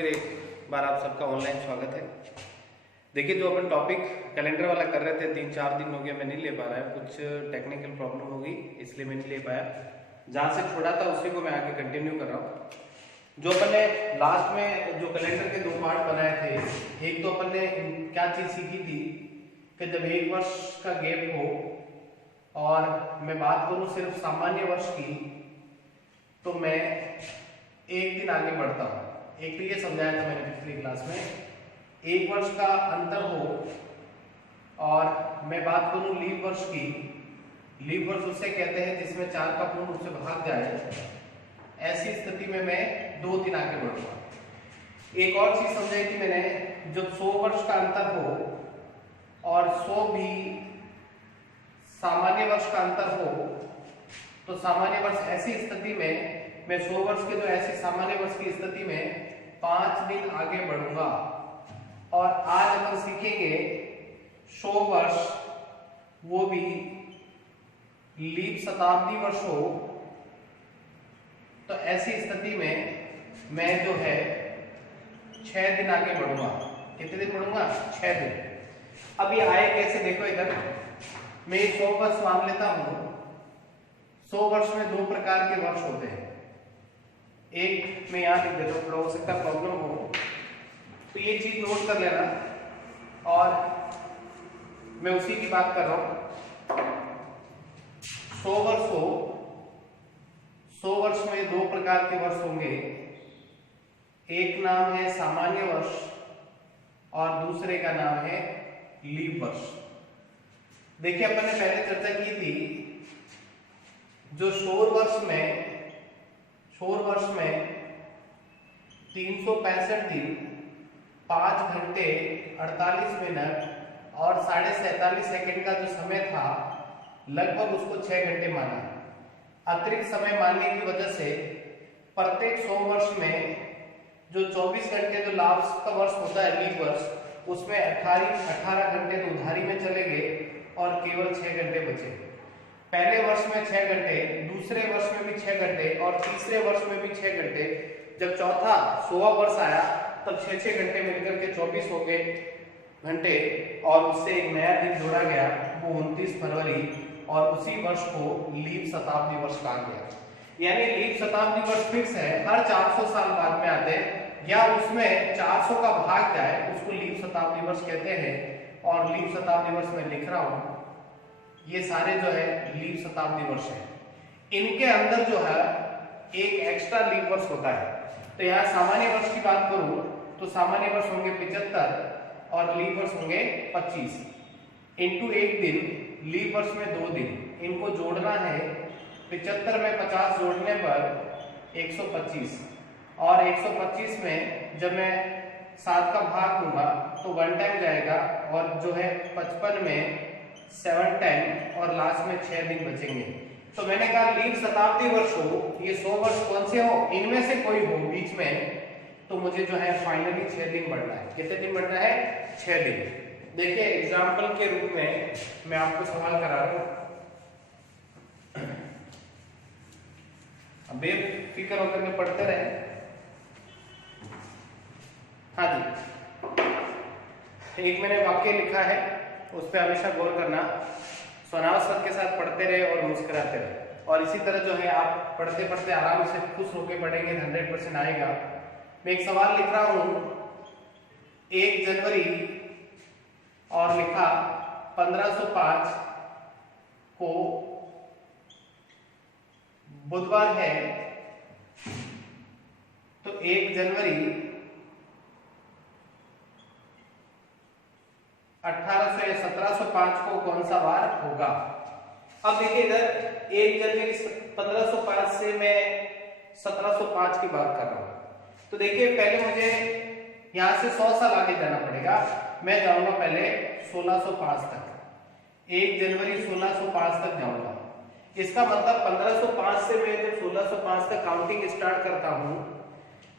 फिर एक बार आप सबका ऑनलाइन स्वागत है। देखिए, जो अपन टॉपिक कैलेंडर वाला कर रहे थे 3-4 दिन हो गया मैं नहीं ले पा रहा है, कुछ टेक्निकल प्रॉब्लम हो गई इसलिए मैं नहीं ले पाया। जहाँ से छोड़ा था उसी को मैं आगे कंटिन्यू कर रहा हूँ। जो अपन ने लास्ट में जो कैलेंडर के 2 पार्ट बनाए थे, एक तो अपन ने क्या चीज सीखी थी कि जब 1 वर्ष का गैप हो और मैं बात करूं सिर्फ सामान्य वर्ष की, तो मैं एक दिन आगे बढ़ता हूं। एक तो ये समझाया था मैंने पिछली क्लास में, 1 वर्ष का अंतर हो और मैं बात करूं लीप वर्ष की। लीप वर्ष उसे कहते हैं जिसमें 4 का पूर्ण रूप से भाग जाए, ऐसी स्थिति में मैं 2 दिन आगे बढ़ूंगा। एक और चीज समझाई थी मैंने, जब 100 वर्ष का अंतर हो और 100 भी सामान्य वर्ष का अंतर हो, तो सामान्य वर्ष ऐसी स्थिति में मैं 100 वर्ष के जो ऐसी सामान्य वर्ष की स्थिति में 5 दिन आगे बढ़ूंगा। और आज अपन सीखेंगे 100 वर्ष, वो भी लीप शताब्दी वर्ष हो, तो ऐसी स्थिति में मैं जो है 6 दिन आगे बढ़ूंगा। कितने दिन बढ़ूंगा? 6 दिन। अब ये आए कैसे, देखो इधर मैं 100 वर्ष मान लेता हूं। 100 वर्ष में 2 प्रकार के वर्ष होते हैं। एक मैं यहां लिख देता हूं, थोड़ा हो सकता है प्रॉब्लम हो, तो ये चीज नोट कर लेना। और मैं उसी की बात कर रहा हूं। 100 वर्ष हो, 100 वर्ष में 2 प्रकार के वर्ष होंगे। एक नाम है सामान्य वर्ष और दूसरे का नाम है लीप वर्ष। देखिए, अपन ने पहले चर्चा की थी, जो सौर वर्ष में 365 दिन 5 घंटे 48 मिनट और 47.5 सेकंड का जो समय था, लगभग उसको 6 घंटे माना। अतिरिक्त समय मानने की वजह से प्रत्येक 100 वर्ष में जो 24 घंटे जो लास्ट का वर्ष होता है लीप वर्ष, उसमें 18 घंटे तो उधारी में चले गए और केवल 6 घंटे बचे। पहले वर्ष में 6 घंटे, दूसरे वर्ष में भी 6 घंटे और तीसरे वर्ष में भी 6 घंटे। जब चौथा 100वां वर्ष आया तब 6 घंटे मिलकर के 24 हो गए घंटे और उससे एक नया दिन जोड़ा गया, वो 29 फरवरी, और उसी वर्ष को लीप शताब्दी वर्ष कहा गया। यानी लीप शताब्दी वर्ष फिक्स है, हर 400 साल बाद में आते हैं, या उसमें 400 का भाग जाए उसको लीप शताब्दी वर्ष कहते हैं। और लीप शताब्दी वर्ष में लिख रहा हूं, ये सारे जो है लीप शताब्दी वर्ष है। इनके अंदर जो है एक एक्स्ट्रा लीप वर्ष होता है। तो यहाँ सामान्य वर्ष की बात करूं तो सामान्य वर्ष होंगे 75 और लीप वर्ष होंगे 25 इंटू एक दिन। लीप वर्ष में 2 दिन, इनको जोड़ना है। 75 में 50 जोड़ने पर 125 और 125 में जब मैं 7 का भाग दूंगा तो 1 टाइम जाएगा और जो है 55 में 7 टाइम और लास्ट में 6 दिन बचेंगे। तो मैंने कहा लीप शताब्दी वर्ष हो, ये 100 वर्ष कौन से हो, इनमें से कोई हो बीच में, तो मुझे जो है फाइनली 6 दिन बढ़ना है। कितने दिन बढ़ना है? 6 दिन। देखिए, एग्जाम्पल के रूप में मैं आपको सवाल करा रहा हूं। अब बेफिक्र होकर के पढ़ते रहे। हाँ जी, एक मैंने वाक्य लिखा है, उस पर हमेशा गौर करना। स्वनावस्वर के साथ पढ़ते रहे और मुस्कुराते रहे, और इसी तरह जो है आप पढ़ते पढ़ते आराम से खुश होकर पढ़ेंगे, 100% आएगा। मैं एक सवाल लिख रहा हूं, 1 जनवरी और लिखा 1505 को बुधवार है, तो 1 जनवरी 1800 या 1705 को कौन सा वार होगा? अब देखिए, इधर 1 जनवरी 1505 से मैं 1705 की बात कर रहा हूं। तो देखिए, पहले मुझे यहां से 100 साल आगे जाना पड़ेगा। मैं जाऊंगा पहले 1605 तक। 1 जनवरी 1605 तक जाऊंगा। इसका मतलब 1505 से मैं जब 1605 तक काउंटिंग स्टार्ट करता हूं,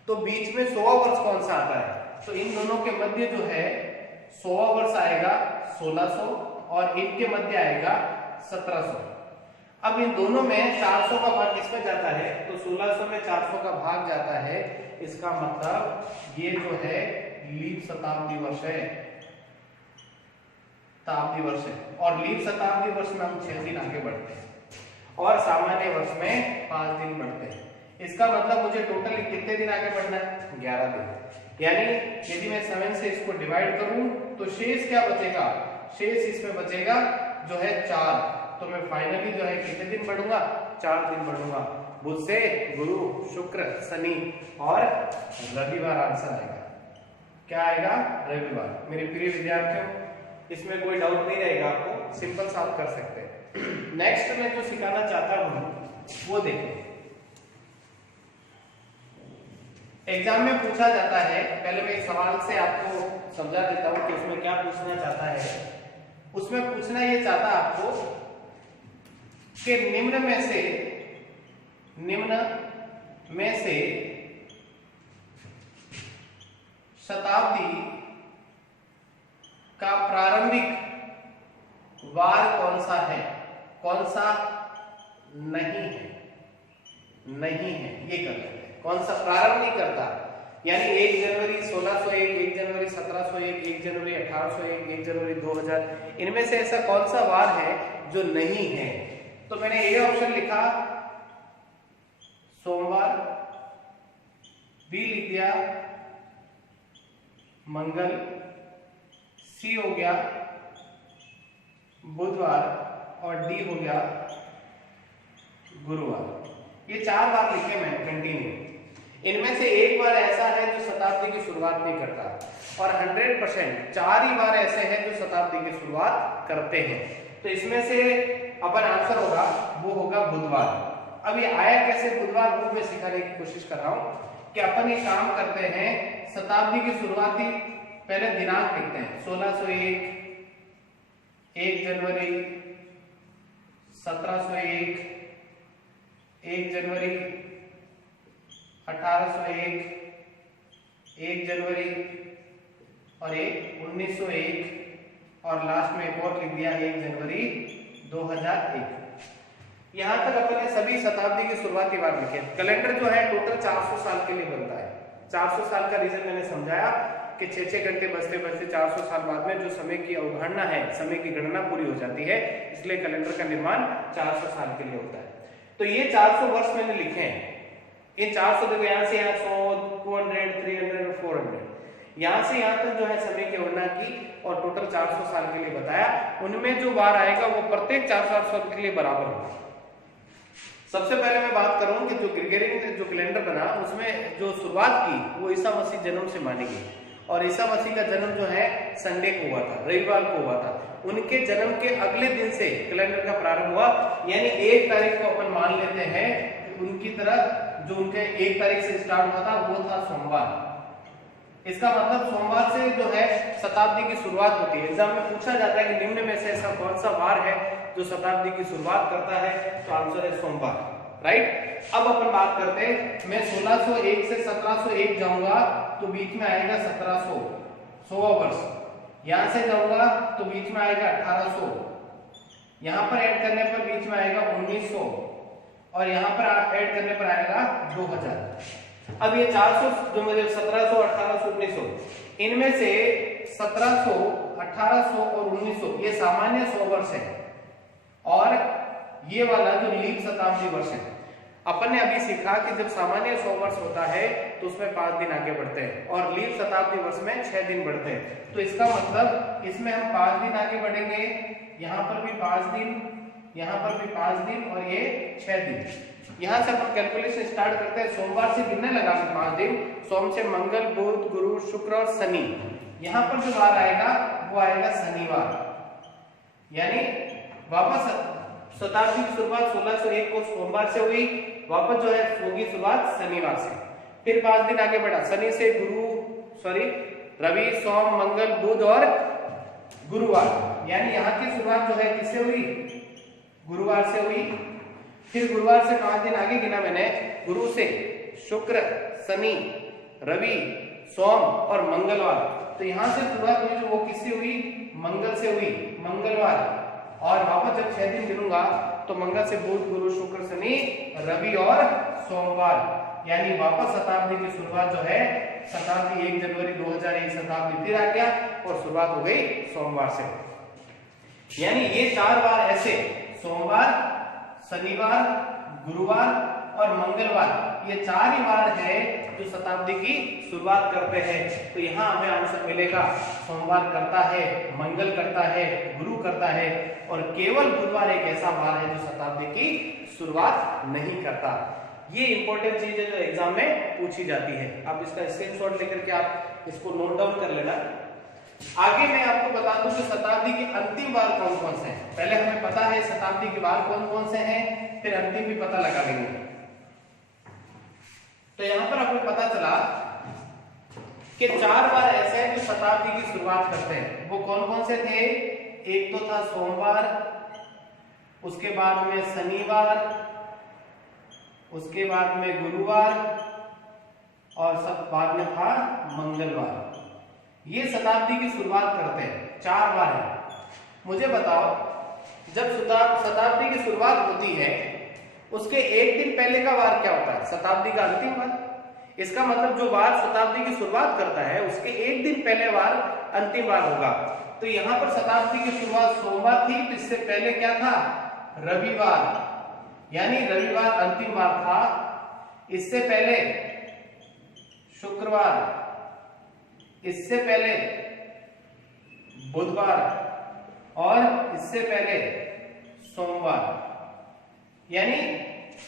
तो बीच में 100वां वर्ष कौन सा आता है? तो इन दोनों के मध्य जो है 100वां वर्ष आएगा 1600 और इनके मध्य आएगा 1700। अब इन दोनों में 400 का भाग किसमें जाता है, तो 1600 में 400 का भाग जाता है, इसका मतलब ये जो है लीप शताब्दी वर्ष है, शताब्दी वर्ष है। और लीप शताब्दी वर्ष में हम 6 दिन आगे बढ़ते हैं और सामान्य वर्ष में 5 दिन बढ़ते हैं। इसका मतलब मुझे टोटल कितने दिन आगे बढ़ना है, 11 दिन। यानी यदि मैं 7 से इसको डिवाइड करूं तो शेष क्या बचेगा, शेष इसमें बचेगा जो है 4। तो मैं फाइनली जो है कितने दिन बढ़ूंगा, 4 दिन बढ़ूंगा। बुध से गुरु, शुक्र, शनि और रविवार आंसर आएगा। क्या आएगा, रविवार। मेरे प्रिय विद्यार्थियों, इसमें कोई डाउट नहीं रहेगा, आपको सिंपल सॉल्व कर सकते हैं। नेक्स्ट मैं जो सिखाना चाहता हूं वो देखें। एग्जाम में पूछा जाता है, पहले मैं एक सवाल से आपको समझा देता हूं कि उसमें क्या पूछना चाहता है। उसमें पूछना ये चाहता आपको कि निम्न में से शताब्दी का प्रारंभिक वार कौन सा है, कौन सा नहीं है, नहीं है, ये कर लेते हैं। कौन सा प्रारंभ नहीं करता, यानी 1 जनवरी 1601, 1 जनवरी 1701, 1 जनवरी 1801, 1 जनवरी 2000, इनमें से ऐसा कौन सा वार है जो नहीं है। तो मैंने ए ऑप्शन लिखा सोमवार, बी लिख दिया मंगल, सी हो गया बुधवार और डी हो गया गुरुवार। ये 4 बार लिखे मैंने कंटिन्यू। इनमें से एक बार ऐसा है जो शताब्दी की शुरुआत नहीं करता और 100% 4 ही बार ऐसे हैं जो शताब्दी की शुरुआत करते हैं। तो इसमें से अपन आंसर होगा वो होगा बुधवार। अब ये आया कैसे बुधवार, वो मैं सिखाने की कोशिश कर रहा हूं कि अपन ये काम करते हैं, शताब्दी की शुरुआती पहले दिनांक लिखते हैं, 1601, 1 जनवरी 1701, 1 जनवरी 1801, 1 जनवरी और 1901 और लास्ट में एक और लिख दिया 1 जनवरी 2001। यहां तक अपने सभी शताब्दी की शुरुआती बार लिखे। कैलेंडर जो है टोटल 400 साल के लिए बनता है। 400 साल का रीजन मैंने समझाया कि 6-6 घंटे बचते बचते 400 साल बाद में जो समय की अवधारणा है, समय की गणना पूरी हो जाती है, इसलिए कैलेंडर का निर्माण 400 साल के लिए होता है। तो ये 400 वर्ष मैंने लिखे हैं। इन 400 देखो, यहाँ से यहाँ 100, 200, 300 और 400, यहां से यहां तक जो है समय की गणना की और टोटल 400 साल के लिए बताया। उनमें जो बार आएगा वो प्रत्येक 400 साल के लिए बराबर होगा। सबसे पहले मैं बात करूं कि जो ग्रेगोरियन जो कैलेंडर बना उसमें जो शुरुआत की वो ईसा मसीह जन्म से मानी गई और ईसा मसीह का जन्म जो है संडे को हुआ था, रविवार को हुआ था। उनके जन्म के अगले दिन से कैलेंडर का प्रारंभ हुआ, यानी 1 तारीख को अपन मान लेते हैं उनकी तरह जो उनके 1 तारीख से स्टार्ट हुआ था वो था सोमवार। इसका मतलब सोमवार से जो है शताब्दी की शुरुआत होती है। एग्जाम में पूछा जाता है कि निम्न में से ऐसा कौन सा वार है जो शताब्दी की शुरुआत करता है, तो आंसर है सोमवार, राइट। अब अपन बात करते हैं, मैं 1601 से 1701 जाऊंगा तो बीच में आएगा 1700, 100 वर्ष। यहां से जाऊंगा तो बीच में आएगा 1800, यहां पर ऐड करने पर बीच में आएगा 1900 और यहां पर ऐड करने पर आएगा 2000। अब ये 400 जो मुझे 1700, 1800, 1900, इनमें से 1700, 1800 और 1900 ये सामान्य 100 वर्ष है और ये वाला जो लीप शताब्दी वर्ष है। अपन ने अभी सीखा कि जब सामान्य 100 वर्ष होता है तो उसमें 5 दिन आगे बढ़ते हैं और लीप शताब्दी वर्ष में 6 दिन बढ़ते हैं। तो इसका मतलब इसमें हम 5 दिन आगे बढ़ेंगे, यहाँ पर भी 5 दिन, यहाँ पर भी 5 दिन और ये 6 दिन। यहां से अपन कैलकुलेशन स्टार्ट करते हैं, सोमवार से गिनने लगा 5 दिन, सोम से मंगल, बुध, गुरु, शुक्र और शनि। यहां पर जो वार आएगा वो आएगा शनिवार, यानी वापस शताब्दी की शुरुआत 1601 को सोमवार से हुई, वापस जो है होगी शुरुआत शनिवार से। फिर 5 दिन आगे बढ़ा, शनि से रवि, सोम, मंगल, बुध और गुरुवार, यानी यहाँ की शुरुआत जो है किससे हुई, गुरुवार से हुई। फिर गुरुवार से 5 दिन आगे गिना मैंने, गुरु से शुक्र, शनि, रवि, सोम और मंगलवार। तो यहां से शुरुआत हुई जो वो किससे हुई, मंगल से हुई, मंगलवार। और वापस जब 6 दिन गिनूंगा तो मंगल से बुध, गुरु, शुक्र, शनि, रवि और सोमवार, यानी वापस शताब्दी की शुरुआत जो है शताब्दी 1 जनवरी 2001 शताब्दी फिर आ गया और शुरुआत हो गई सोमवार से। यानी ये 4 बार ऐसे सोमवार, शनिवार, गुरुवार और मंगलवार, ये 4 ही बार है जो शताब्दी की शुरुआत करते हैं। तो यहाँ हमें आंसर मिलेगा सोमवार करता है, मंगल करता है, गुरु करता है और केवल बुधवार एक ऐसा बार है जो शताब्दी की शुरुआत नहीं करता। ये इंपॉर्टेंट चीज है जो एग्जाम में पूछी जाती है। आप इसका स्क्रीनशॉट लेकर के आप इसको नोट डाउन कर लेना। आगे मैं आपको बता दूं कि शताब्दी के अंतिम बार कौन कौन से हैं। पहले हमें पता है शताब्दी के बार कौन कौन से हैं, फिर अंतिम भी पता लगा लेंगे। तो यहां पर आपको पता चला कि 4 बार ऐसे हैं जो शताब्दी की शुरुआत करते हैं। वो कौन कौन से थे? एक तो था सोमवार, उसके बाद में शनिवार, उसके बाद में गुरुवार और सब बाद में था मंगलवार। ये शताब्दी की शुरुआत करते हैं, 4 बार है। मुझे बताओ, जब शताब्दी की शुरुआत होती है उसके एक दिन पहले का वार क्या होता है? शताब्दी का अंतिम वार। इसका मतलब जो वार शताब्दी की शुरुआत करता है उसके एक दिन पहले वार अंतिम वार होगा। तो यहां पर शताब्दी की शुरुआत सोमवार थी, तो इससे पहले क्या था? रविवार, यानी रविवार अंतिम वार था। इससे पहले शुक्रवार, इससे पहले बुधवार और इससे पहले सोमवार। यानी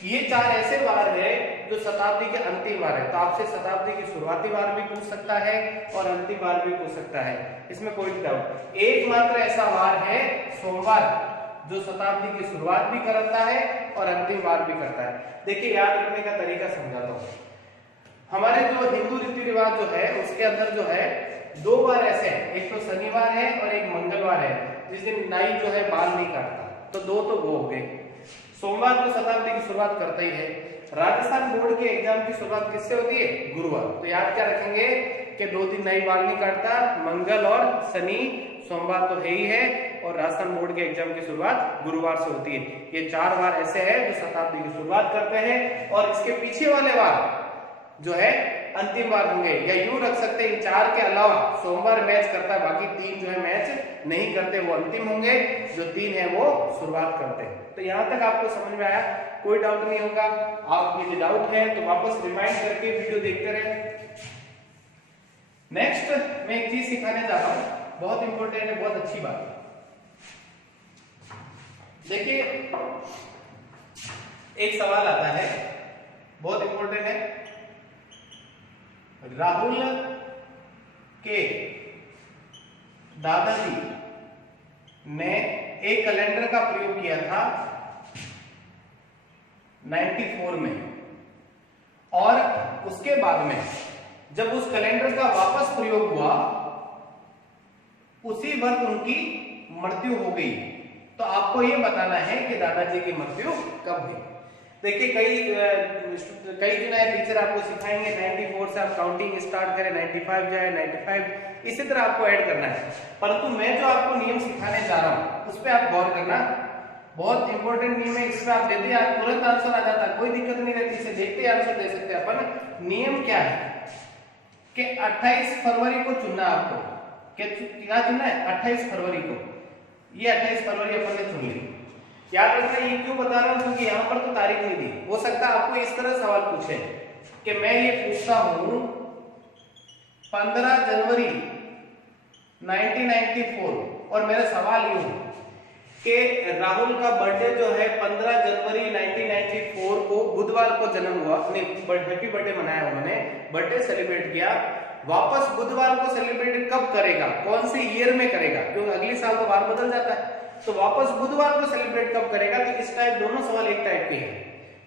ये 4 ऐसे वार है जो शताब्दी के अंतिम वार है। तो आपसे शताब्दी की शुरुआती वार भी पूछ सकता है और अंतिम वार भी पूछ सकता है, इसमें कोई डाउट। एकमात्र ऐसा वार है सोमवार जो शताब्दी की शुरुआत भी करता है और अंतिम वार भी करता है। देखिए, याद रखने का तरीका समझाता हूं। हमारे जो हिंदू रीति रिवाज जो है उसके अंदर जो है 2 बार ऐसे हैं, एक तो शनिवार है और एक मंगलवार है जिस दिन नाई जो है बाल नहीं काटता। तो 2 तो वो हो गए। सोमवार को शताब्दी की शुरुआत करता ही है। राजस्थान बोर्ड के एग्जाम की शुरुआत किससे होती है? गुरुवार। तो याद क्या रखेंगे कि 2 दिन नाई बाल नहीं काटता, मंगल और शनि, सोमवार तो है ही है और राजस्थान बोर्ड के एग्जाम की शुरुआत गुरुवार से होती है। ये 4 बार ऐसे हैं जो शताब्दी की शुरुआत करते हैं और इसके पीछे वाले बार जो है अंतिम बार होंगे। या यूं रख सकते हैं, इन 4 के अलावा सोमवार मैच करता है, बाकी 3 जो है मैच नहीं करते, वो अंतिम होंगे। जो 3 है वो शुरुआत करते हैं। तो यहां तक आपको समझ में आया? कोई डाउट नहीं होगा। आप यदि डाउट है तो वापस रिमाइंड करके वीडियो देखते रहे। नेक्स्ट मैं एक चीज सिखाने जा रहा हूं, बहुत इंपॉर्टेंट है, बहुत अच्छी बात। देखिए, एक सवाल आता है, बहुत इंपॉर्टेंट है। राहुल के दादाजी ने एक कैलेंडर का प्रयोग किया था 94 में और उसके बाद में जब उस कैलेंडर का वापस प्रयोग हुआ उसी वर्ष उनकी मृत्यु हो गई। तो आपको यह बताना है कि दादाजी की मृत्यु कब हुई। देखिए, कई जो है टीचर आपको सिखाएंगे 94 से आप काउंटिंग स्टार्ट करें, 95 जाए, 95 इसी तरह आपको ऐड करना है। परंतु मैं जो आपको नियम सिखाने जा रहा हूं उस पर आप गौर करना। बहुत इंपॉर्टेंट नियम है, इसमें आप देते हैं तुरंत आंसर आ जाता है, कोई दिक्कत नहीं रहती, इसे देखते आंसर दे सकते हैं अपन। नियम क्या है कि 28 फरवरी को चुनना आपको। क्या चुनना है? 28 फरवरी को। ये 28 फरवरी अपन ने चुन ली। याद रखना, ये क्यों बता रहा हूं क्योंकि यहां पर तो तारीख नहीं दी। हो सकता है आपको इस तरह सवाल पूछे कि मैं ये पूछता हूं 15 जनवरी 1994 और मेरा सवाल यूं कि राहुल का बर्थडे जो है 15 जनवरी 1994 को बुधवार को जन्म हुआ, हैप्पी बर्थडे मनाया, उन्होंने बर्थडे सेलिब्रेट किया। वापस बुधवार को सेलिब्रेट कब करेगा, कौन से ईयर में करेगा, क्योंकि अगले साल तो बार बदल जाता है। तो वापस बुधवार को सेलिब्रेट कब करेगा? तो इस टाइप दोनों सवाल एक टाइप के हैं।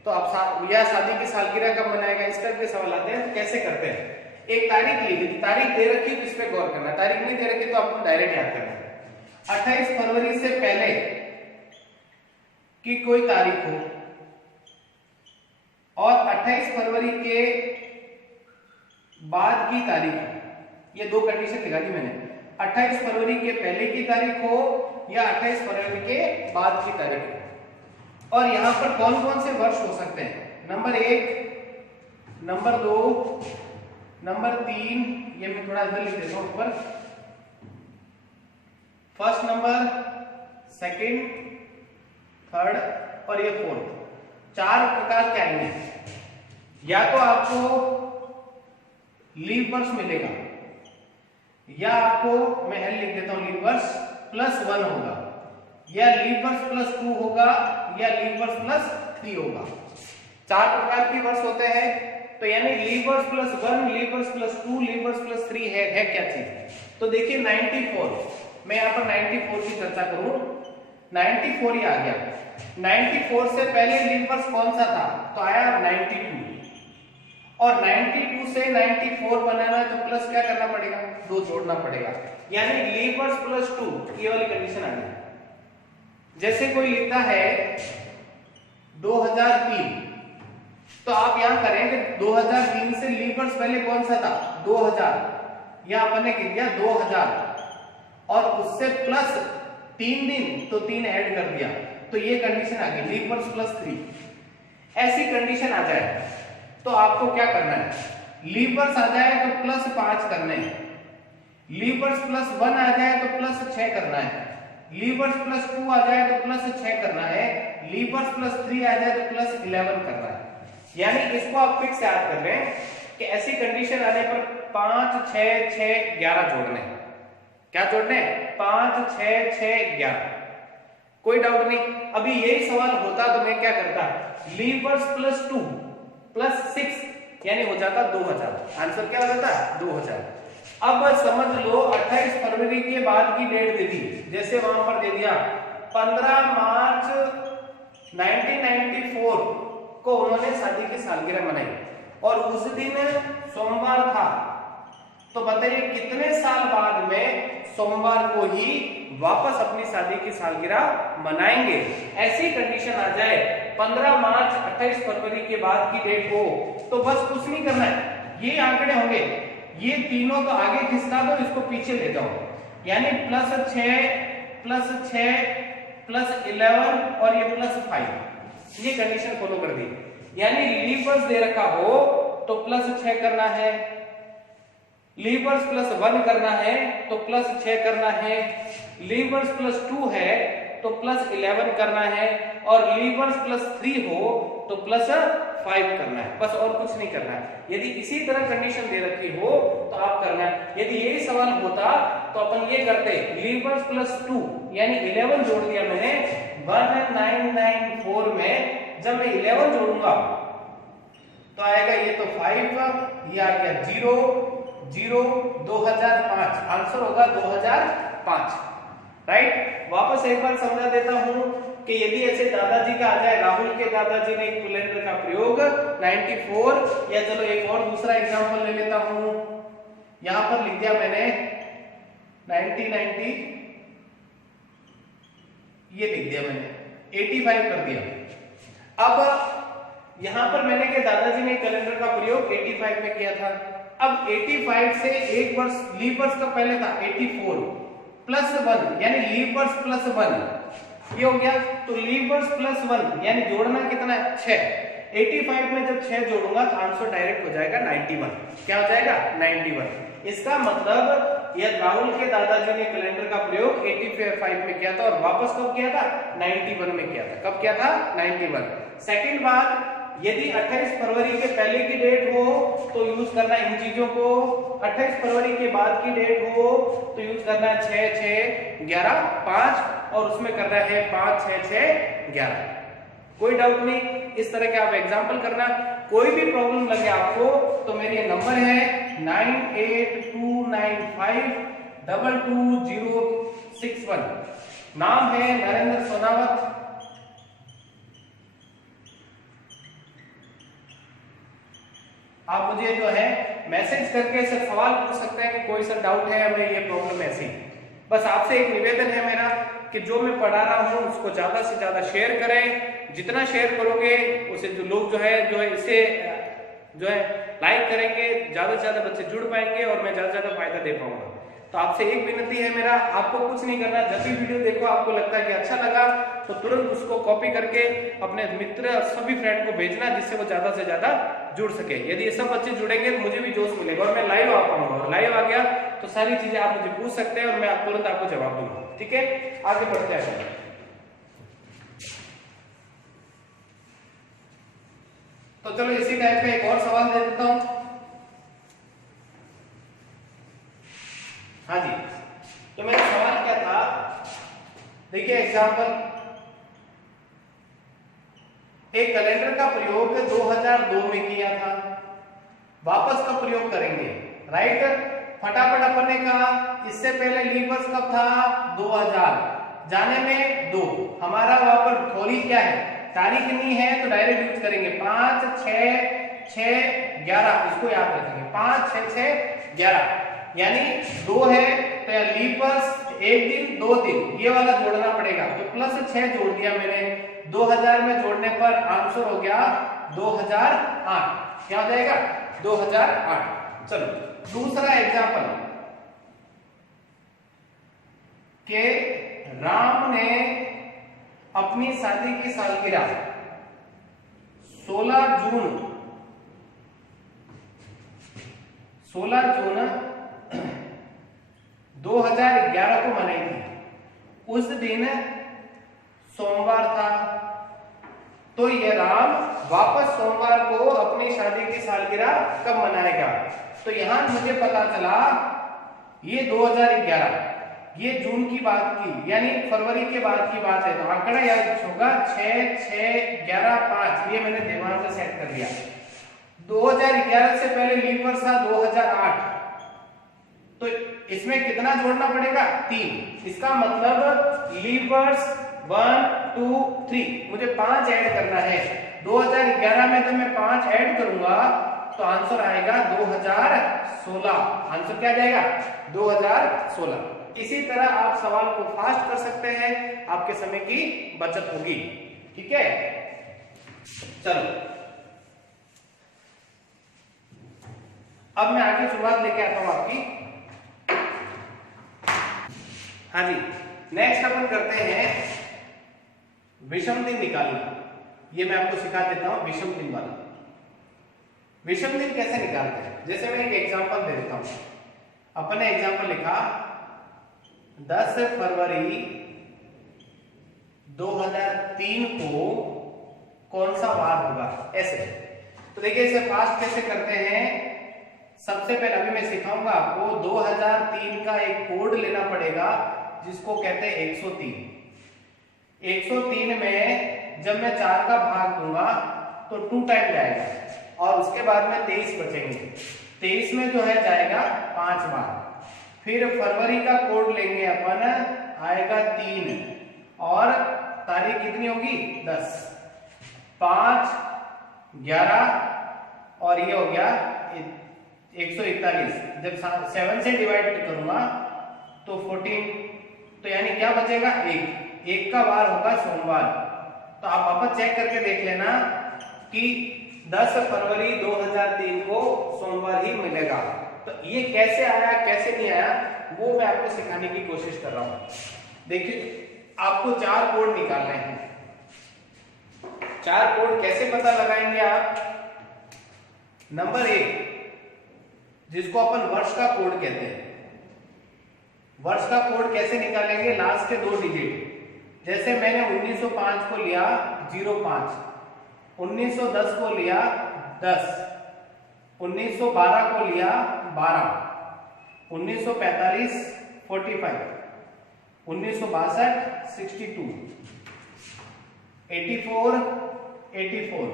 तो आप या शादी की सालगिरह कब मनाएगा, इस टाइप के सवाल आते हैं। कैसे करते हैं? एक तारीख ली थी, तारीख दे रखी तो इस पे गौर करना, तारीख नहीं दे रखी तो आपको डायरेक्ट याद करना है। 28 फरवरी से पहले की कोई तारीख हो और 28 फरवरी के बाद की तारीख हो, ये 2 कंडीशन लिखा दी मैंने। 28 फरवरी के पहले की तारीख हो या 28 फरवरी के बाद की तारीख हो। और यहां पर कौन कौन से वर्ष हो सकते हैं? नंबर 1, नंबर 2, नंबर 3, ये मैं थोड़ा इधर लिख देता हूं ऊपर, फर्स्ट नंबर, सेकंड, थर्ड और ये फोर्थ। 4 प्रकार के आएंगे। या तो आपको लीप वर्ष मिलेगा, या आपको मैं एल लिख देता हूं लीप वर्ष +1 होगा, या लीप वर्ष +2 होगा, या लीप वर्ष +3 होगा। 4 प्रकार के वर्ष होते हैं। तो यानी लीप वर्ष +1, लीप वर्ष +2, लीप वर्ष +3 है क्या चीज? तो देखिए 94, मैं यहां पर 94 की चर्चा करूं। 94 ही आ गया। 94 से पहले लीप वर्ष कौन सा था? तो आया 92, और 92 से 94 बनाना है तो प्लस क्या करना पड़ेगा? 2 जोड़ना पड़ेगा, यानी लीप वर्ष +2, ये वाली कंडीशन आ गई। जैसे कोई लिखता है 2003, तो आप यहां करें कि 2003 से लीप वर्ष पहले कौन सा था? 2000, यहां अपन ने किया 2000 और उससे प्लस 3 दिन, तो 3 ऐड कर दिया, तो ये कंडीशन आ गई लीप वर्ष +3। ऐसी कंडीशन आ जाए तो आपको क्या करना है? लीप वर्ष आ जाए तो +5 करने हैं, लीप वर्ष +1 आ जाए तो +6 करना है, लीप वर्ष +2 आ जाए तो +6 करना है, लीप वर्ष +3 आ जाए तो +11 करना है। यानी इसको आप फिक्स याद कर लें कि ऐसी कंडीशन आने पर 5, 6, 6, 11 जोड़ने। क्या जोड़ने? 5, 6, 6, 11। कोई डाउट नहीं। अभी यही सवाल होता तो मैं क्या करता? लीप वर्ष +2 +6 यानी हो जाता 2000। आंसर क्या हो जाता? 2000। अब समझ लो 28 फरवरी के बाद की डेट दे दी, जैसे वहां पर दे दिया 15 मार्च 1994 को उन्होंने शादी की सालगिरह मनाई और उस दिन सोमवार था। तो बताइए कितने साल बाद में सोमवार को ही वापस अपनी शादी की सालगिरह मनाएंगे? ऐसी कंडीशन आ जाए 15 मार्च 28 फरवरी के बाद की डेट हो तो बस कुछ नहीं करना है, ये आंकड़े होंगे, ये तीनों तो आगे खिसका दो, इसको पीछे ले जाओ, यानी +6 +11 और ये +5, ये कंडीशन फॉलो कर दी। यानी लीप वर्ष दे रखा हो तो +6 करना है, लीप वर्ष +1 करना है तो +6 करना है, लीप वर्ष +2 है तो +11 करना है, और लीप वर्ष +3 हो तो +5 करना है, बस और कुछ नहीं करना है। यदि इसी तरह कंडीशन दे रखी हो तो आप करना है। यदि यही सवाल होता तो अपन ये करते, लीप वर्ष +2 यानी 11 जोड़ दिया मैंने 1994 में, जब मैं 11 जोड़ूंगा तो आएगा ये तो 5, ये आ गया 0 0 2005, आंसर होगा 2005, राइट। वापस एक बार समझा देता हूं कि यदि ऐसे दादाजी का आ जाए, राहुल के दादाजी ने एक कैलेंडर का प्रयोग 94, या चलो एक और दूसरा एग्जांपल ले लेता हूं, यहां पर लिख दिया मैंने 1990, ये लिख दिया मैंने 85 कर दिया। अब यहां पर मैंने के दादाजी ने कैलेंडर का प्रयोग 85 में किया था। अब 85 से एक वर्ष लीप वर्ष का पहले था 84 +1 यानी लीप वर्ष +1, ये हो गया। तो लीप वर्ष +1 यानी जोड़ना कितना है? 6। 85 में जब 6 जोड़ूंगा तो आंसर डायरेक्ट हो जाएगा 91। क्या हो जाएगा? 91। इसका मतलब यह राहुल के दादाजी ने कैलेंडर का प्रयोग 85 में किया था और वापस कब किया था? 91 में किया था। कब किया था? 91। सेकंड बात, यदि 28 फरवरी के पहले की डेट हो तो यूज करना इन चीजों को, 28 फरवरी के बाद की डेट हो तो यूज करना है 6 6 11 5, और उसमें करना है 5 6 6 11। कोई डाउट नहीं, इस तरह के आप एग्जांपल करना। कोई भी प्रॉब्लम लगे आपको तो मेरे नंबर है 9829522061। नाम है नरेंद्र सोनावत। आप मुझे जो है मैसेज करके सर सवाल पूछ सकते हैं कि कोई सर डाउट है हमें ये प्रॉब्लम ऐसी। बस आपसे एक निवेदन है मेरा कि जो मैं पढ़ा रहा हूं उसको ज्यादा से ज्यादा शेयर करें। जितना शेयर करोगे उसे जो लोग जो है इसे जो है लाइक करेंगे, ज्यादा से ज्यादा बच्चे जुड़ पाएंगे और मैं ज्यादा से ज्यादा फायदा दे पाऊंगा। तो तो आपसे एक विनती है मेरा, आपको कुछ नहीं करना, जब भी वीडियो देखो आपको लगता है कि अच्छा लगा तो तुरंत उसको कॉपी करके अपने मित्र सभी फ्रेंड को भेजना, जिससे वो ज्यादा से ज्यादा जुड़ सके। यदि ये सब बच्चे जुड़ेंगे तो मुझे भी जोश मिलेगा और मैं लाइव आ पाऊंगा, और लाइव आ गया तो सारी चीजें आप मुझे पूछ सकते हैं और मैं तुरंत आपको जवाब दूंगा। ठीक है, आगे बढ़ते हैं। तो चलो इसी टाइप का एक और सवाल दे देता हूं। हाँ जी, तो मेरा सवाल क्या था, देखिए एग्जाम्पल, एक कैलेंडर का प्रयोग 2002 में किया था, वापस कब प्रयोग करेंगे, राइट। फटाफट अपन ने कहा इससे पहले लीप वर्ष कब था, 2000, जाने में 2, हमारा वहां पर थोड़ी क्या है, तारीख नहीं है तो डायरेक्ट यूज करेंगे 5 6 6 11, इसको याद रखेंगे 5 6 6 11, यानी 2 है तो या लीप वर्ष 1 दिन 2 दिन ये वाला जोड़ना पड़ेगा, तो प्लस 6 जोड़ दिया मैंने, 2000 में जोड़ने पर आंसर हो गया 2008, क्या हो जाएगा 2008। चलो दूसरा एग्जांपल, के राम ने अपनी शादी की सालगिरह 16 जून 2011 को मनाई थी। उस दिन सोमवार था, तो ये राम वापस सोमवार को अपनी शादी की सालगिरह कब मनाएगा। तो यहां मुझे पता चला ये 2011, ये जून की बात की, यानी फरवरी के बाद की बात है, तो आंकड़ा याद होगा 6 6 11 5, ये मैंने दिमाग से सेट कर लिया। 2011 से पहले लीप वर्ष था 2008, तो इसमें कितना जोड़ना पड़ेगा, 3। इसका मतलब लीप वर्ष 1 2 3 मुझे 5 ऐड करना है। 2011 में जब मैं 5 ऐड करूंगा तो आंसर आएगा 2016, आंसर क्या जाएगा 2016। इसी तरह आप सवाल को फास्ट कर सकते हैं, आपके समय की बचत होगी। ठीक है, चलो अब मैं आगे शुरुआत लेके आता हूं आपकी। हाँ जी, नेक्स्ट अपन करते हैं विषम दिन निकालना। ये मैं आपको सिखा देता हूं विषम दिन वाला। विषम दिन कैसे निकालते हैं, जैसे मैं एक एग्जांपल दे देता हूं। अपन ने एग्जांपल लिखा 10 फरवरी 2003 को कौन सा वार होगा, ऐसे। तो देखिए इसे फास्ट कैसे करते हैं, सबसे पहले अभी मैं सिखाऊंगा आपको। 2003 का एक कोड लेना पड़ेगा जिसको कहते हैं 103। 103 में जब मैं 4 का भाग दूंगा तो 2 टाइम जाएगा, और उसके बाद में 23 बचेंगे। 23 में जो है जाएगा 5 बार। फिर फरवरी का कोड लेंगे अपन, आएगा 3, और तारीख कितनी होगी 10, 5 11, और ये हो गया 141। जब 7 से डिवाइड करूंगा तो 14, तो यानी क्या बचेगा, 1 का वार होगा सोमवार। तो आप वापस चेक करके देख लेना कि 10 फरवरी 2003 को सोमवार ही मिलेगा। तो ये कैसे आया कैसे नहीं आया वो मैं आपको सिखाने की कोशिश कर रहा हूं। देखिए आपको 4 कोड निकालने हैं। 4 कोड कैसे पता लगाएंगे आप, नंबर 1 जिसको अपन वर्ष का कोड कहते हैं। वर्ष का कोड कैसे निकालेंगे, लास्ट के 2 डिजिट। जैसे मैंने 1905 को लिया 05, 1910 को लिया 10, 1912 को लिया 12, 1945 45, 1962 62, 84 84,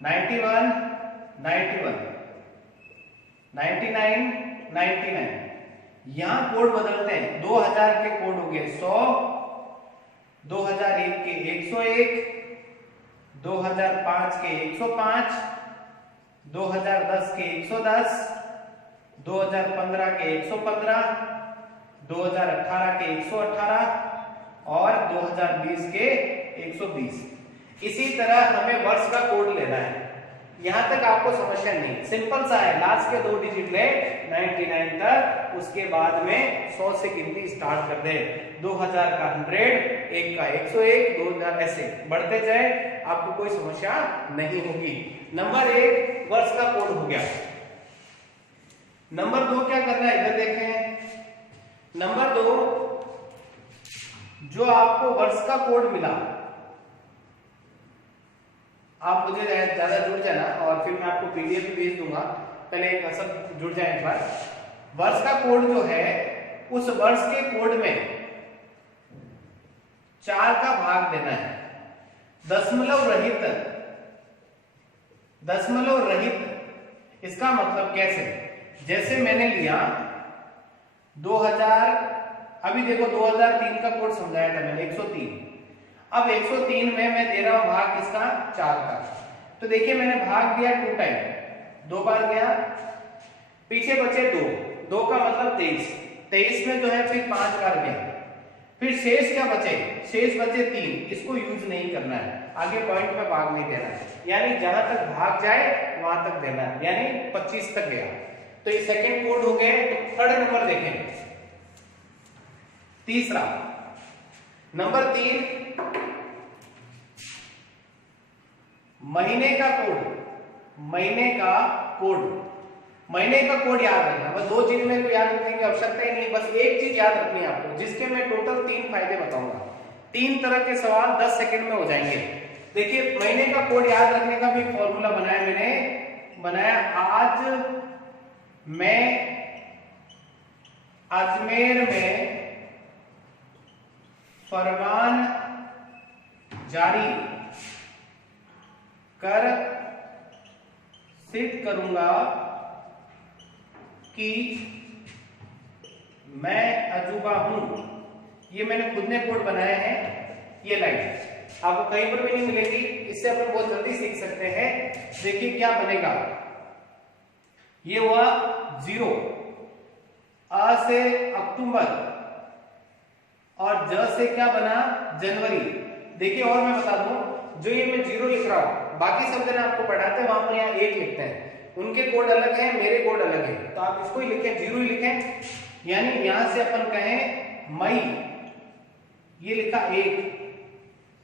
91 91, 99 99। यहां कोड बदलते हैं। 2000 के कोड हो गए 100, 2001 के 101, 2005 के 105, 2010 के 110, 2015 के 115, 2018 के 118 और 2020 के 120। इसी तरह हमें वर्ष का कोड लेना है। यहां तक आपको समस्या नहीं, सिंपल सा है। लास्ट के 2 डिजिट ले 99 तक, उसके बाद में 100 से गिनती स्टार्ट कर दे। 2000 का 100, 1 का 101, 2000 ऐसे बढ़ते जाए, आपको कोई समस्या नहीं होगी। नंबर 1 वर्ष का कोड हो गया। नंबर 2 क्या करना है, इधर देखें। नंबर 2, जो आपको वर्ष का कोड मिला, आप मुझे ज्यादा जुड़ जाना और फिर मैं आपको पीडीएफ भी भेज दूंगा, पहले सब जुड़ जाए एक बार। वर्ष का कोड जो है, उस वर्ष के कोड में 4 का भाग देना है, दशमलव रहित। इसका मतलब कैसे, जैसे मैंने लिया 2000, अभी देखो 2003 का कोड समझाया था मैंने, 103। अब 103 में मैं दे रहा हूं भाग किसका, 4 का। तो देखिए मैंने भाग दिया 2 टाइम, 2 बार गया, पीछे बचे 2 का मतलब 23 में जो है फिर 5 बार गया, फिर शेष क्या बचे, शेष बचे 3। इसको यूज नहीं करना है, आगे पॉइंट में भाग नहीं देना है, यानी जहां तक भाग जाए वहां तक देना है, यानी 25 तक गया। तो ये सेकंड कोड हो गए। थर्ड नंबर देखें, तीसरा नंबर 3 महीने का कोड याद रखना। बस 2 चीज में को याद रखने की आवश्यकता ही नहीं, बस एक चीज याद रखनी है आपको, जिसके मैं टोटल 3 फायदे बताऊंगा। 3 तरह के सवाल 10 सेकंड में हो जाएंगे। देखिए महीने का कोड याद रखने का भी फॉर्मूला बनाया। आज मैं अजमेर में फरमान जारी कर सिद्ध करूंगा कि मैं अजूबा हूं। ये मैंने खुद ने कोड बनाया है। ये लाइन आपको कहीं पर भी नहीं मिलेगी, इससे अपन बहुत जल्दी सीख सकते हैं। देखिए क्या बनेगा, ये हुआ 0, अ से अक्टूबर और ज से क्या बना, जनवरी। देखिए और मैं बता दूं, जो ये मैं 0 लिख रहा हूं, बाकी सब जन आपको पढ़ाते हैं वहां पर यहाँ 1 लिखते हैं, उनके कोड अलग है, मेरे कोड अलग है, तो आप इसको ही लिखें, 0 ही लिखें। यानी यहां से अपन कहें मई, ये लिखा 1,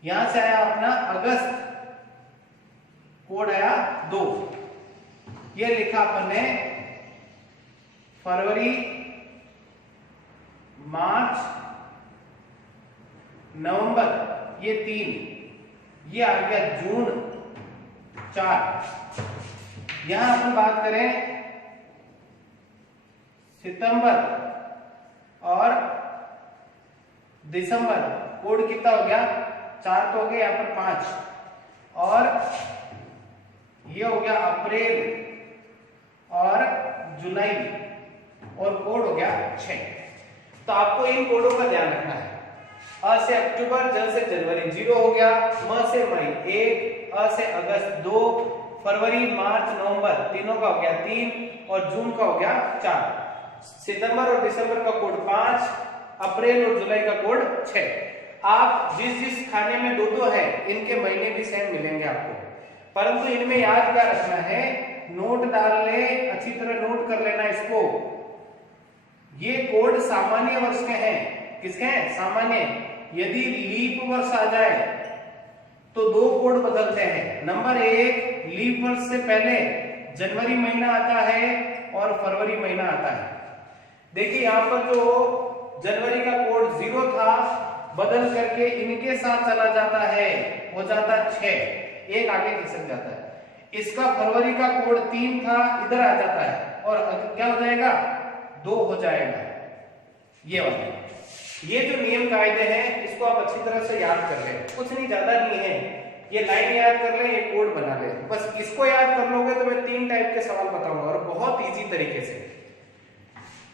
यहां से आया अपना अगस्त, कोड आया 2, ये लिखा अपन ने फरवरी, मार्च, नवंबर, ये 3, ये आ गया जून 4। यहां अपन बात करें सितंबर और दिसंबर, कोड कितना हो गया, 4 तो हो गया, यहां पर 5, और ये हो गया अप्रैल और जुलाई, और कोड हो गया 6। तो आपको इन कोडों का ध्यान रखना है। अ से अक्टूबर, ज से जनवरी 0 हो गया, म से मई 1, अ से अगस्त 2, फरवरी, मार्च, नवंबर तीनों का हो गया 3, और जून का हो गया 4। सितंबर और दिसंबर का कोड 5, अप्रैल और जुलाई का कोड 6। आप जिस खाने में 2-2 है, इनके महीने भी सेम मिलेंगे आपको, परंतु इनमें याद क्या रखना है, नोट डाल ले, अच्छी तरह नोट कर लेना इसको। ये कोड सामान्य वर्ष के हैं, किसके हैं, सामान्य। यदि लीप वर्ष आ जाए तो 2 कोड बदलते हैं। नंबर 1, लीप वर्ष से पहले जनवरी महीना आता है और फरवरी महीना आता है। देखिए यहां पर जो जनवरी का कोड 0 था, बदल करके इनके साथ चला जाता है, हो जाता 6, एक आगे खिसक जाता है। इसका फरवरी का कोड 3 था, इधर आ जाता है, और क्या हो जाएगा, 2 हो जाएगा। ये वाला, ये जो नियम कायदे हैं, इसको आप अच्छी तरह से याद कर लें, कुछ नहीं, ज्यादा नहीं है। ये लाइन याद कर ले, ये कोड बना ले, बस इसको याद कर लोगे तो मैं 3 टाइप के सवाल बताऊंगा, और बहुत इजी तरीके से।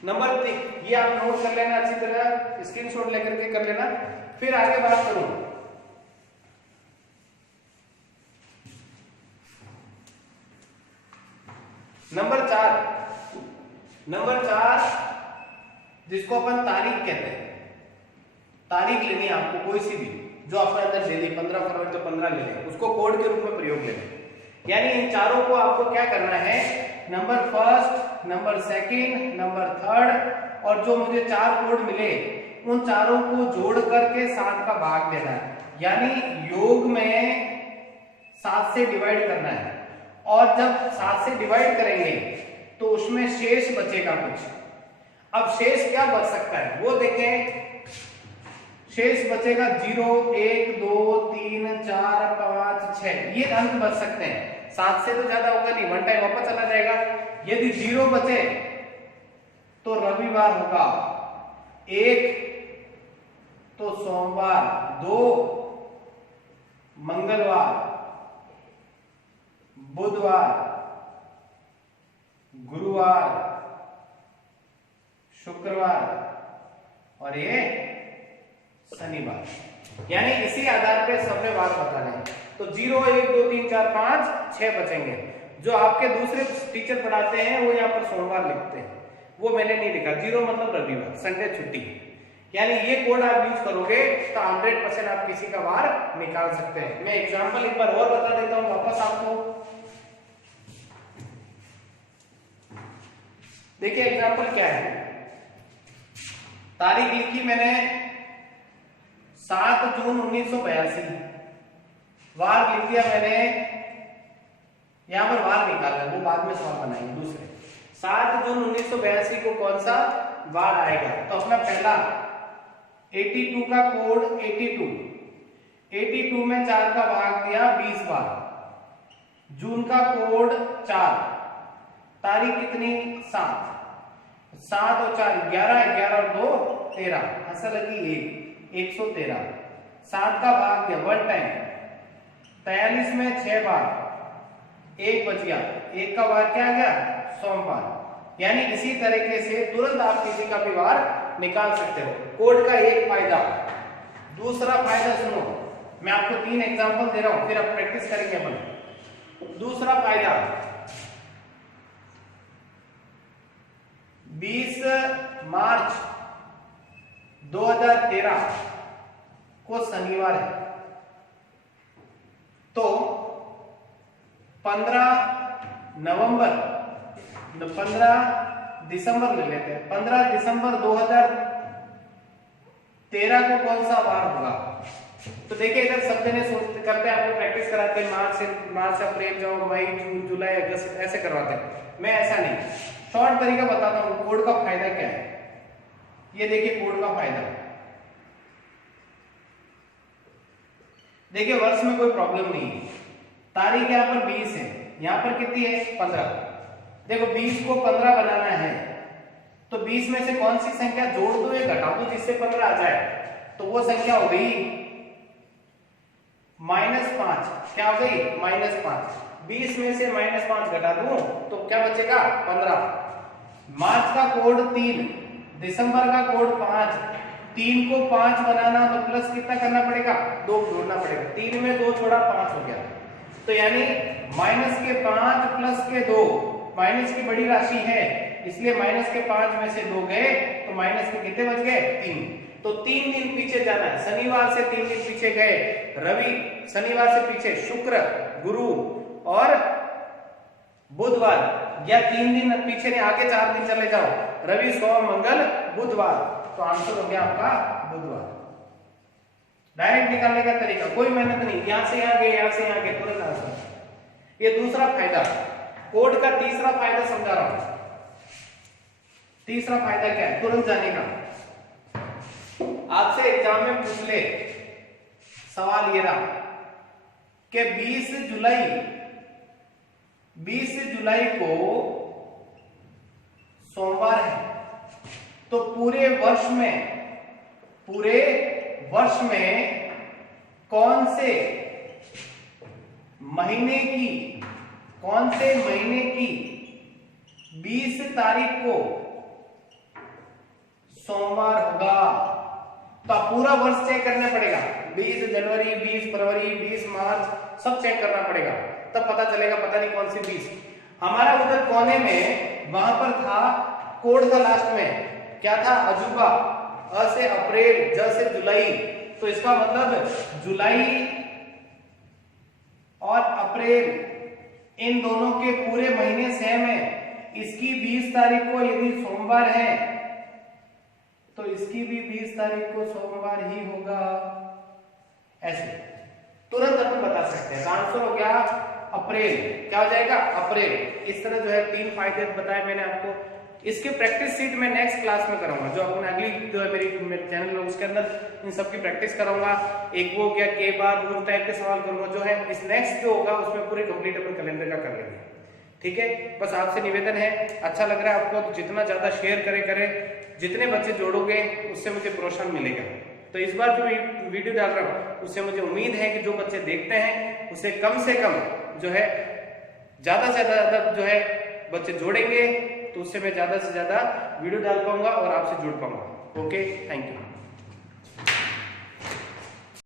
नंबर 3, ये आप नोट कर लेना, अच्छी तरह स्क्रीनशॉट लेकर के कर लेना। फिर आगे बात करूं, नंबर 4, जिसको अपन तारीख कहते हैं। तारीख लेनी है आपको, कोई सी भी जो आपके अंदर ले ली, 15 फरवरी तो 15 ले लें, उसको कोड के रूप में प्रयोग ले लें। यानी इन चारों को आपको क्या करना है, number first, number second, number third और जो मुझे 4 कोड मिले उन चारों को जोड़ करके 7 का भाग देना है, यानी योग में 7 से डिवाइड करना है। और जब 7 से डिवाइड करेंगे तो उसमें शेष बचेगा कुछ। अब शेष क्या बच सकता है वो देखें। शेष बचेगा 0, 1, 2, 3, 4, 5, 6 ये अंक बच सकते हैं। 7 से तो ज्यादा होगा नहीं, वन टाइम वापस चला जाएगा। यदि 0 बचे तो रविवार होगा, 1 तो सोमवार, 2 मंगलवार, बुधवार, गुरुवार, शुक्रवार और ये शनिवार। यानी इसी आधार पे सबने वार बताने हैं। तो 0, 1, 2, 3, 4, 5, 6 बचेंगे। जो आपके दूसरे टीचर पढ़ाते हैं वो यहाँ पर सोमवार लिखते हैं, वो मैंने नहीं लिखा। 0 मतलब रविवार, संडे छुट्टी। यानी ये कोड आप यूज करोगे तो 100% आप किसी का वार निकाल सकते हैं। मैं एग्जांपल एक बार और बता देता हूं वापस आपको। देखिए एग्जांपल क्या है। तारीख लिखी मैंने 7 जून 1982, वार लिख दिया मैंने, यहां पर वार निकालना है, वो बाद में सवाल बनाएंगे दूसरे। 7 जून 1982 को कौन सा वार आएगा? तो अपना पहला 82 का कोड 82 में 4 का भाग दिया 20 बार। जून का कोड 4, तारीख कितनी 7 और 4 11, 11 और 2 13, असल लगी 113। 7 का भाग दिया वन टाइम, 43 में 6 बार, 1 बच गया, 1 का भाग क्या आ गया सोमवार। यानी इसी तरीके से तुरंत आप किसी का भी वार निकाल सकते हो। कोड का एक फायदा। दूसरा फायदा सुनो, मैं आपको 3 एग्जांपल दे रहा हूं, फिर आप प्रैक्टिस करेंगे अपन। दूसरा फायदा, 20 मार्च 2013 को शनिवार है, तो 15 दिसंबर ले लेते हैं। 15 दिसंबर 2013 को कौन सा वार होगा? तो देखिए इधर सब जने सोचते करते हैं, आपको प्रैक्टिस कराते हैं, मार्च से अप्रैल जाओ, मई, जून, जुलाई, अगस्त ऐसे करवाते हैं। मैं ऐसा नहीं, शॉर्ट तरीका बताता हूं। कोड का फायदा क्या है, ये देखिए कोड का फायदा। देखिए वर्ष में कोई प्रॉब्लम नहीं है। तारीख यहां पर 20 है, यहां पर कितनी है 15। देखो 20 को 15 बनाना है तो 20 में से कौन सी संख्या जोड़ दो या घटा दो जिससे 15 आ जाए? तो वो संख्या हो गई -5। क्या हो गई -5। 20 में से -5 घटा दूं तो क्या बचेगा 15। मार्च का कोड 3, दिसंबर का कोड 5। 3 को 5 बनाना तो प्लस कितना करना पड़ेगा 2 जोड़ना पड़ेगा। 3 में 2 छोड़ा 5 हो गया। तो यानी -5 + 2, माइनस की बड़ी राशि है इसलिए -5 में से 2 गए तो माइनस के कितने बच गए 3। तो 3 दिन पीछे जाना है। शनिवार से 3 दिन पीछे गए, रवि शनिवार से पीछे शुक्र, गुरु और बुधवार, या 3 दिन पीछे नहीं आगे 4 दिन चले जाओ, रवि, सोम, मंगल, बुधवार। तो आंसर हो गया आपका बुधवार। डायरेक्ट निकालने का तरीका, कोई मेहनत नहीं, यहां से यहां गए, यहां से यहां गए, तुरंत आंसर। ये दूसरा फायदा। कोड का तीसरा फायदा समझा रहा हूं। तीसरा फायदा क्या है तुरंत जाने का? आपसे एग्जाम में पूछ ले, सवाल ये रहा कि 20 जुलाई को सोमवार है, तो पूरे वर्ष में कौन से महीने की 20 तारीख को सोमवार होगा? तो पूरा वर्ष चेक करना पड़ेगा, 20 जनवरी, 20 फरवरी, 20 मार्च, सब चेक करना पड़ेगा, तब पता चलेगा। पता नहीं कौन सी 20। हमारा उधर कोने में वहां पर था कोड था, लास्ट में क्या था अजूबा, अ से अप्रैल, ज से जुलाई। तो इसका मतलब जुलाई और अप्रैल इन दोनों के पूरे महीने सेम है। इसकी 20 तारीख को यदि सोमवार है तो इसकी भी 20 तारीख को सोमवार ही होगा। ऐसे तुरंत अपन बता सकते हैं। आंसर हो गया अप्रैल। क्या हो जाएगा? अप्रैल। इस तरह जो है 3 फायदे बताए मैंने आपको। इसके प्रैक्टिस सीट मैं नेक्स्ट क्लास में करूंगा, जो अपने अगली जो है मेरे चैनल में, उसके अंदर इन सब की प्रैक्टिस कराऊंगा। एक वो क्या के बाद उन टाइप के सवाल करूंगा, जो है इस नेक्स्ट जो होगा उसमें पूरे कंप्लीट अपन कैलेंडर का कर लेंगे। ठीक है, बस आपसे निवेदन है, अच्छा लग रहा है आपको तो जितना ज्यादा शेयर करें, जितने बच्चे जोड़ोगे उससे मुझे प्रोत्साहन मिलेगा। तो इस बार जो वीडियो डाल रहा हूं उससे मुझे उम्मीद है कि जो बच्चे देखते हैं उसे कम से कम जो है ज्यादा से ज्यादा जो है बच्चे जोड़ेंगे, तो उससे मैं ज्यादा से ज्यादा वीडियो डाल पाऊंगा और आपसे जुड़ पाऊंगा। Okay, thank you.